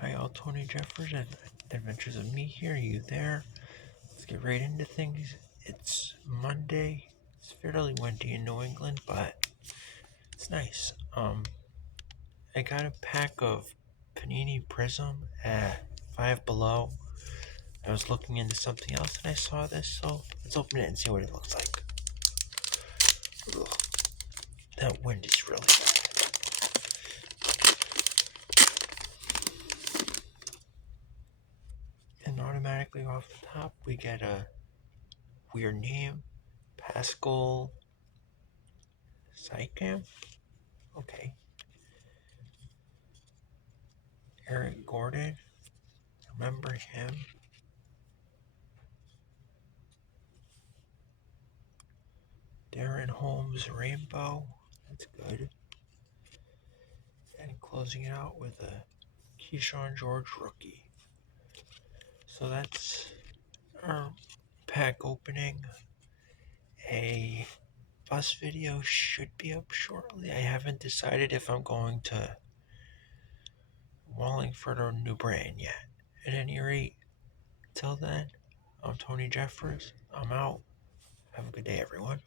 Hi, all, Tony Jeffers and Adventures of Me here. You there? Let's get right into things. It's Monday. It's fairly windy in New England, but it's nice. I got a pack of Panini Prism at Five Below. I was looking into something else and I saw this, so let's open it and see what it looks like. Ugh, that wind is really bad. And automatically off the top, we get a weird name, Pascal Siakam. Okay. Eric Gordon. Remember him? Darren Holmes Rainbow. That's good. And closing it out with a Keyshawn George rookie. So that's our pack opening. A bus video should be up shortly. I haven't decided if I'm going to Wallingford or New Britain yet. At any rate, till then, I'm Tony Jeffers. I'm out. Have a good day, everyone.